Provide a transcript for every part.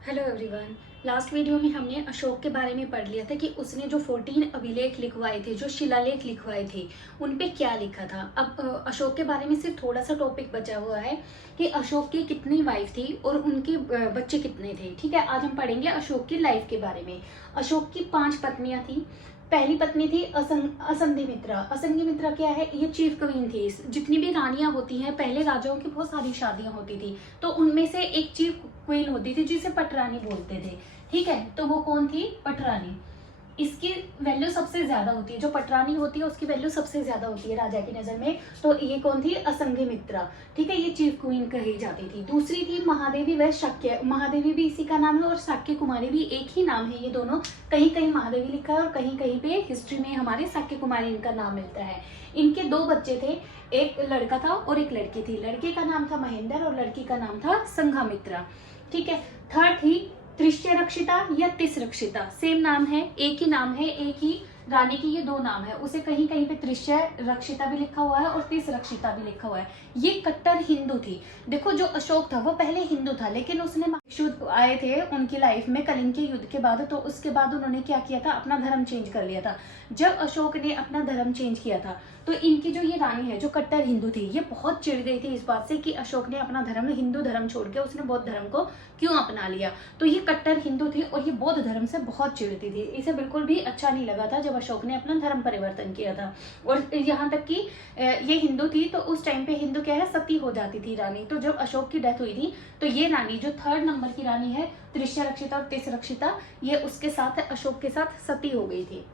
Hello everyone. Last video में हमने अशोक के बारे में पढ़ लिया था कि उसने जो 14 अभिलेख लिखवाए थे, जो शिलालेख लिखवाए थे, उन पे क्या लिखा था। अब अशोक के बारे में सिर्फ थोड़ा सा टॉपिक बचा हुआ है कि अशोक की कितनी वाइफ थी और उनके बच्चे कितने थे। ठीक है, आज हम पढ़ेंगे अशोक की लाइफ के बारे में। अशोक की 5 पत्नियां थी। पहली पत्नी थी असंधिमित्रा। असंधिमित्रा क्या है? ये चीफ क्वीन थी। जितनी भी रानियां होती हैं, पहले राजाओं की बहुत सारी शादियां होती थी, तो उनमें से एक चीफ क्वीन होती थी जिसे पटरानी बोलते थे। ठीक है, तो वो कौन थी? पटरानी। इसकी वैल्यू सबसे ज्यादा होती है, जो पटरानी होती है उसकी वैल्यू सबसे ज्यादा होती है राजा की नजर में। तो ये कौन थी? असंघमित्रा। ठीक है, ये चीफ क्वीन कही जाती थी। दूसरी थी महादेवी व शाक्य। महादेवी भी इसी का नाम है और शाक्य कुमारी भी एक ही नाम है। ये दोनों कहीं कहीं महादेवी लिखा है और कहीं कहीं पे हिस्ट्री में हमारे शाक्य कुमारी इनका नाम मिलता है। इनके 2 बच्चे थे, एक लड़का था और एक लड़की थी। लड़के का नाम था महेंद्र और लड़की का नाम था संघमित्रा। ठीक है, थर्ड थी त्रिश्य रक्षिता या तिस रक्षिता। सेम नाम है, एक ही नाम है, एक ही रानी की ये 2 नाम है। उसे कहीं कहीं पे त्रिश्य रक्षिता भी लिखा हुआ है और तिस रक्षिता भी लिखा हुआ है। ये कट्टर हिंदू थी। देखो, जो अशोक था वो पहले हिंदू था, लेकिन उसने युद्ध आए थे उनकी लाइफ में कलिंग के युद्ध के बाद, तो उसके बाद उन्होंने क्या किया था? अपना धर्म चेंज कर लिया था। जब अशोक ने अपना धर्म चेंज किया था तो इनकी जो ये रानी है, जो कट्टर हिंदू थी, ये बहुत चिढ़ गई थी इस बात से कि अशोक ने अपना धर्म, हिंदू धर्म छोड़ के उसने बौद्ध धर्म को क्यों अपना लिया। तो ये कट्टर हिंदू थी और ये बौद्ध धर्म से बहुत चिढ़ती थी। इसे बिल्कुल भी अच्छा नहीं लगा था जब अशोक ने अपना धर्म परिवर्तन किया था। और यहाँ तक कि ये हिंदू थी, तो उस टाइम पे हिंदू क्या है, सती हो जाती थी रानी। तो जब अशोक की डेथ हुई थी तो ये रानी, जो 3rd नंबर की रानी है, त्रिश्य रक्षिता और तिस रक्षिता, ये उसके साथ, अशोक के साथ सती हो गई थी।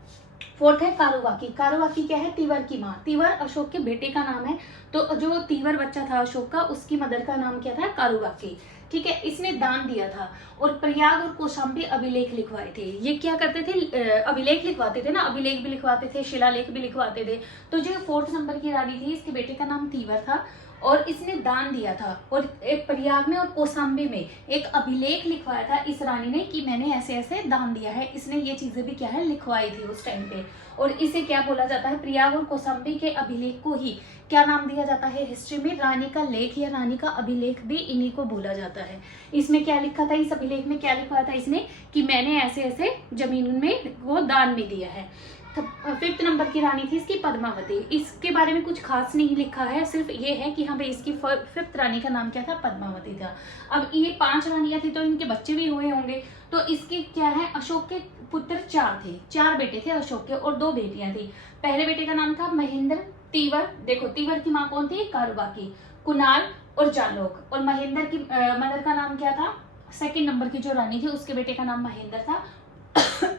4th है कारुवाकी। कारुवाकी क्या है? तीवर की माँ। तीवर अशोक के बेटे का नाम है। तो जो तीवर बच्चा था अशोक का, उसकी मदर का नाम क्या था? कारुवाकी। ठीक है, इसने दान दिया था और प्रयाग और कौशाम्बी अभिलेख लिखवाए थे। ये क्या करते थे? अभिलेख लिखवाते थे ना, अभिलेख भी लिखवाते थे, शिलालेख भी लिखवाते थे। तो जो 4th नंबर की रानी थी, इसके बेटे का नाम तीवर था और इसने दान दिया था। और एक प्रयाग में और कौशाम्बी में एक अभिलेख लिखवाया था इस रानी ने कि मैंने ऐसे ऐसे दान दिया है। इसने ये चीजें भी क्या है, लिखवाई थी उस टाइम पे। और इसे क्या बोला जाता है? प्रयाग और कौशाम्बी के अभिलेख को ही क्या नाम दिया जाता है हिस्ट्री में? रानी का लेख या रानी का अभिलेख भी इन्हीं को बोला जाता है। इसमें क्या लिखा था? इस अभिलेख में क्या लिखवाया था इसने कि मैंने ऐसे ऐसे जमीन में वो दान में दिया है। 5th नंबर की रानी थी इसकी पद्मावती। इसके बारे में कुछ खास नहीं लिखा है, सिर्फ ये है कि हाँ भाई, इसकी 5th रानी का नाम क्या था? पद्मावती था। अब ये 5 रानियां थी तो इनके बच्चे भी हुए होंगे। तो इसके क्या है, अशोक के पुत्र 4 थे, 4 बेटे थे अशोक के और 2 बेटियां थी। पहले बेटे का नाम था महेंद्र। तीवर, देखो तीवर की माँ कौन थी? कारुबाकी। कुणाल और जालोक। और महेंद्र की मदर का नाम क्या था? 2nd नंबर की जो रानी थी उसके बेटे का नाम महेंद्र था।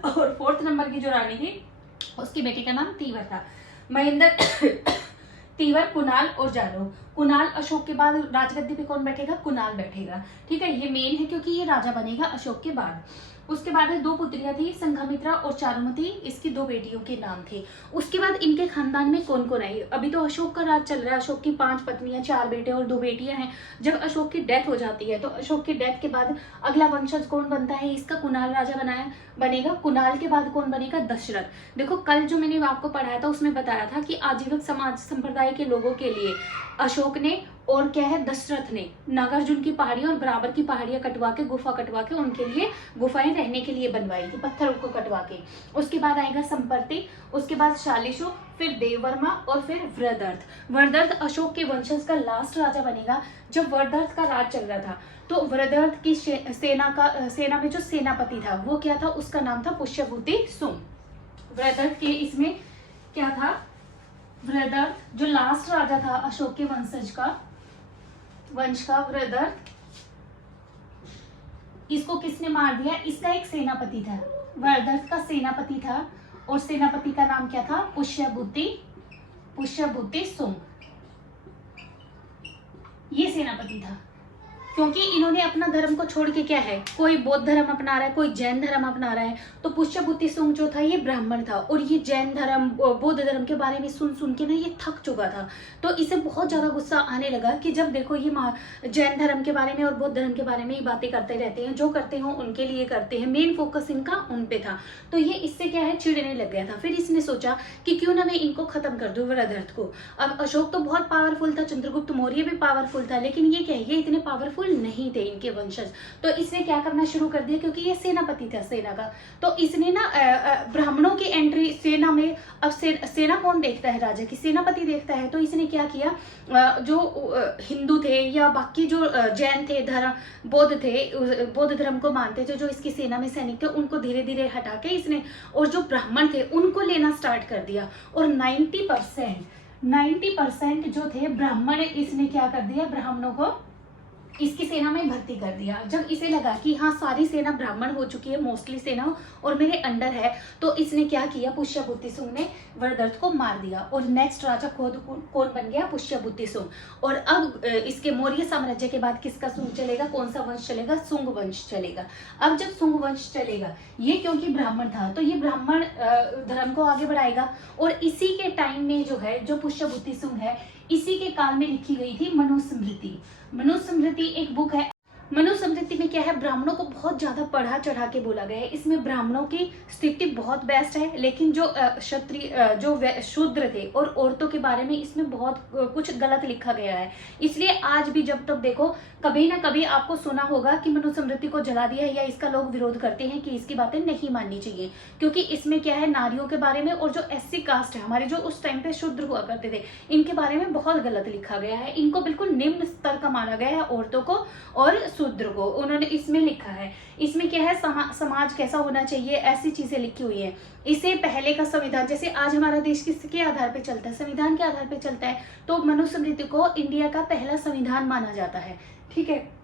और 4th नंबर की जो रानी थी उसके बेटे का नाम तीवर था। महेंद्र तीवर, कुणाल और जालोक। कुणाल, अशोक के बाद राजगद्दी पे कौन बैठेगा? कुणाल बैठेगा। ठीक है, ये मेन है क्योंकि ये राजा बनेगा अशोक के बाद। उसके बाद 2 पुत्रियां थी, संघमित्रा और चारुमती। इसकी 2 बेटियों के नाम थे। उसके बाद इनके खानदान में कौन कौन आई? अभी तो अशोक का राज चल रहा है। अशोक की 5 पत्नियां, 4 बेटे और 2 बेटियां हैं। जब अशोक की डेथ हो जाती है तो अशोक की डेथ के बाद अगला वंशज कौन बनता है? इसका कुणाल राजा बनेगा। कुणाल के बाद कौन बनेगा? दशरथ। देखो, कल जो मैंने आपको पढ़ाया था उसमें बताया था कि आजीविक समाज संप्रदाय के लोगों के लिए अशोक ने और क्या है, दशरथ ने नागार्जुन की पहाड़ियां और बराबर की पहाड़ियां कटवा के, गुफा कटवा के उनके लिए गुफाएं रहने के लिए बनवाई थी, पत्थरों को कटवा के। उसके बाद आएगा संपर्ति, उसके बाद शालिशु, फिर देववर्मा और फिर वृद्धर्थ। वृद्धर्थ अशोक के वंशज का लास्ट राजा बनेगा। जब वृद्धर्थ का राज चल रहा था तो वृद्धर्थ की सेना में जो सेनापति था वो क्या था? उसका नाम था पुष्यभूति सुंग। वृद्धर्थ के इसमें क्या था? वृद्धर्थ जो लास्ट राजा था अशोक के वंश का वृद्धर्थ, इसको किसने मार दिया? इसका एक सेनापति था, वृद्धर्थ का सेनापति था और सेनापति का नाम क्या था? पुष्यभूति सुंग। ये सेनापति था क्योंकि इन्होंने अपना धर्म को छोड़ के क्या है, कोई बौद्ध धर्म अपना रहा है, कोई जैन धर्म अपना रहा है। तो पुष्यभूति सुंग जो था ये ब्राह्मण था और ये जैन धर्म, बौद्ध धर्म के बारे में सुन सुन के ना ये थक चुका था। तो इसे बहुत ज्यादा गुस्सा आने लगा कि जब देखो ये जैन धर्म के बारे में और बौद्ध धर्म के बारे में ही बातें करते रहते हैं, जो करते हो उनके लिए करते हैं, मेन फोकस इनका उन पे था। तो ये इससे क्या है, चिढ़ने लग गया था। फिर इसने सोचा कि क्यों ना मैं इनको खत्म कर दूं, वृद्धर्थ को। अब अशोक तो बहुत पावरफुल था, चंद्रगुप्त मौर्य भी पावरफुल था, लेकिन ये क्या है, ये इतने पावरफुल बिल्कुल नहीं थे इनके वंशज। तो इसने क्या करना शुरू कर दिया, क्योंकि ये सेनापति था सेना का, तो इसने ना ब्राह्मणों की एंट्री सेना में, अब सेना कौन देखता है, राजा की सेनापति देखता है। तो इसने क्या किया, जो हिंदू थे या बाकी जो जैन थे, धर्म बौद्ध थे, बौद्ध धर्म को मानते थे, जो इसकी सेना में सैनिक थे, उनको धीरे धीरे हटा के इसने, और जो ब्राह्मण थे उनको लेना स्टार्ट कर दिया। और 90% जो थे ब्राह्मण, इसने क्या कर दिया, ब्राह्मणों को इसकी सेना में भर्ती कर दिया। जब इसे लगा कि हाँ सारी सेना ब्राह्मण हो चुकी है, मोस्टली सेना और मेरे अंडर है, तो इसने क्या किया, पुष्यभूति सुंग ने वरदत्त को मार दिया और नेक्स्ट राजा खुद कौन बन गया, पुष्यभूति सुंग। और अब इसके मौर्य साम्राज्य के बाद किसका सुंग चलेगा, कौन सा वंश चलेगा, सुंग वंश चलेगा। अब जब सुंग वंश चलेगा, ये क्योंकि ब्राह्मण था तो ये ब्राह्मण धर्म को आगे बढ़ाएगा। और इसी के टाइम में जो है, जो पुष्यभूति सुंग है, इसी के काल में लिखी गई थी मनुस्मृति। मनुस्मृति एक बुक है। मनुस्मृति में क्या है, ब्राह्मणों को बहुत ज्यादा पढ़ा चढ़ा के बोला गया है। इसमें ब्राह्मणों की स्थिति बहुत बेस्ट है, लेकिन जो क्षत्रिय जो शूद्र थे और औरतों के बारे में इसमें बहुत कुछ गलत लिखा गया है। इसलिए आज भी जब तक देखो, कभी ना कभी आपको सुना होगा कि मनुस्मृति को जला दिया है, या इसका लोग विरोध करते हैं कि इसकी बातें नहीं माननी चाहिए, क्योंकि इसमें क्या है, नारियों के बारे में और जो SC कास्ट है हमारे, जो उस टाइम पे शूद्र हुआ करते थे, इनके बारे में बहुत गलत लिखा गया है। इनको बिल्कुल निम्न स्तर का माना गया है, औरतों को और शूद्र को उन्होंने इसमें लिखा है। इसमें क्या है, समाज कैसा होना चाहिए, ऐसी चीजें लिखी हुई है। इसे पहले का संविधान, जैसे आज हमारा देश किसके आधार पे चलता है, संविधान के आधार पे चलता है, तो मनुस्मृति को इंडिया का पहला संविधान माना जाता है। ठीक है,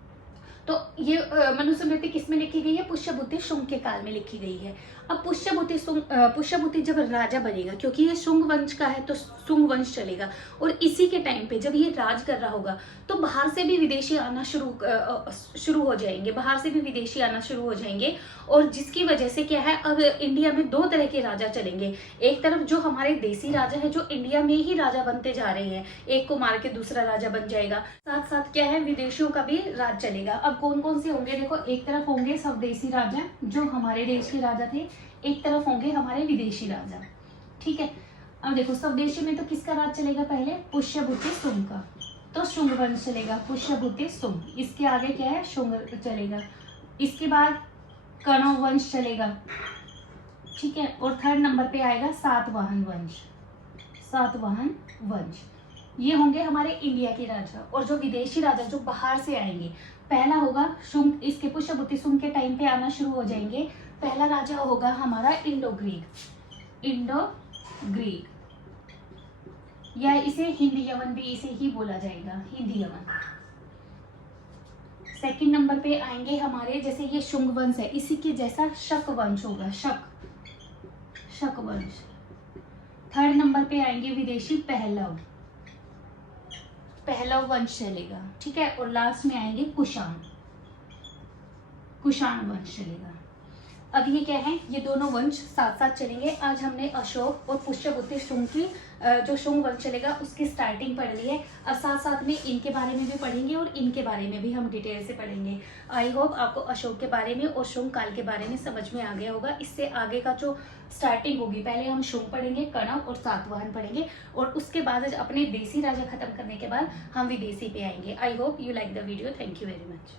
तो ये मनुस्मृति किसमें लिखी गई है, पुष्यभूति शुंग के काल में लिखी गई है। अब पुष्यभूति जब राजा बनेगा, क्योंकि ये शुंग वंश का है तो शुंग वंश चलेगा। और इसी के टाइम पे जब ये राज कर रहा होगा, तो बाहर से भी विदेशी आना शुरू हो जाएंगे, बाहर से भी विदेशी आना शुरू हो जाएंगे। और जिसकी वजह से क्या है, अब इंडिया में 2 तरह के राजा चलेंगे। एक तरफ जो हमारे देसी राजा है, जो इंडिया में ही राजा बनते जा रहे हैं, एक को मार के दूसरा राजा बन जाएगा, साथ साथ क्या है, विदेशियों का भी राज चलेगा। अब कौन कौन से होंगे, देखो, एक तरफ होंगे स्वदेशी राजा जो हमारे देश के राजा थे, एक तरफ होंगे हमारे विदेशी राजा। ठीक है, अब देखो स्वदेशी में तो किसका राज चलेगा, पहले पुष्यभूति शुंग का, तो शुंग वंश चलेगा, पुष्यभूति शुंग। इसके आगे क्या है, शुंग चलेगा। इसके बाद कण्व वंश चलेगा। ठीक है, और 3rd नंबर पे आएगा सातवाहन वंश। सातवाहन वंश ये होंगे हमारे इंडिया के राजा। और जो विदेशी राजा जो बाहर से आएंगे, पहला होगा शुंग, इसके पुष्यभूति शुंग के टाइम पे आना शुरू हो जाएंगे। पहला राजा होगा हमारा इंडो ग्रीक, या इसे हिंदी यमन भी इसे ही बोला जाएगा, हिंदी यमन। सेकंड नंबर पे आएंगे हमारे, जैसे ये शुंग वंश है, इसी के जैसा शक वंश होगा, शक वंश। 3rd नंबर पे आएंगे विदेशी पहलव वंश चलेगा। ठीक है, और लास्ट में आएंगे कुषाण वंश चलेगा। अब ये क्या है, ये दोनों वंश साथ साथ चलेंगे। आज हमने अशोक और पुष्यभूति शुंग की जो शुंग वंश चलेगा उसकी स्टार्टिंग पढ़ ली है। अब साथ साथ में इनके बारे में भी पढ़ेंगे और इनके बारे में भी हम डिटेल से पढ़ेंगे। आई होप आपको अशोक के बारे में और शुंग काल के बारे में समझ में आ गया होगा। इससे आगे का जो स्टार्टिंग होगी, पहले हम शुंग पढ़ेंगे, कण्व और सातवाहन पढ़ेंगे, और उसके बाद अपने देसी राजा खत्म करने के बाद हम विदेशी पे आएंगे। I hope you like the video. Thank you very much.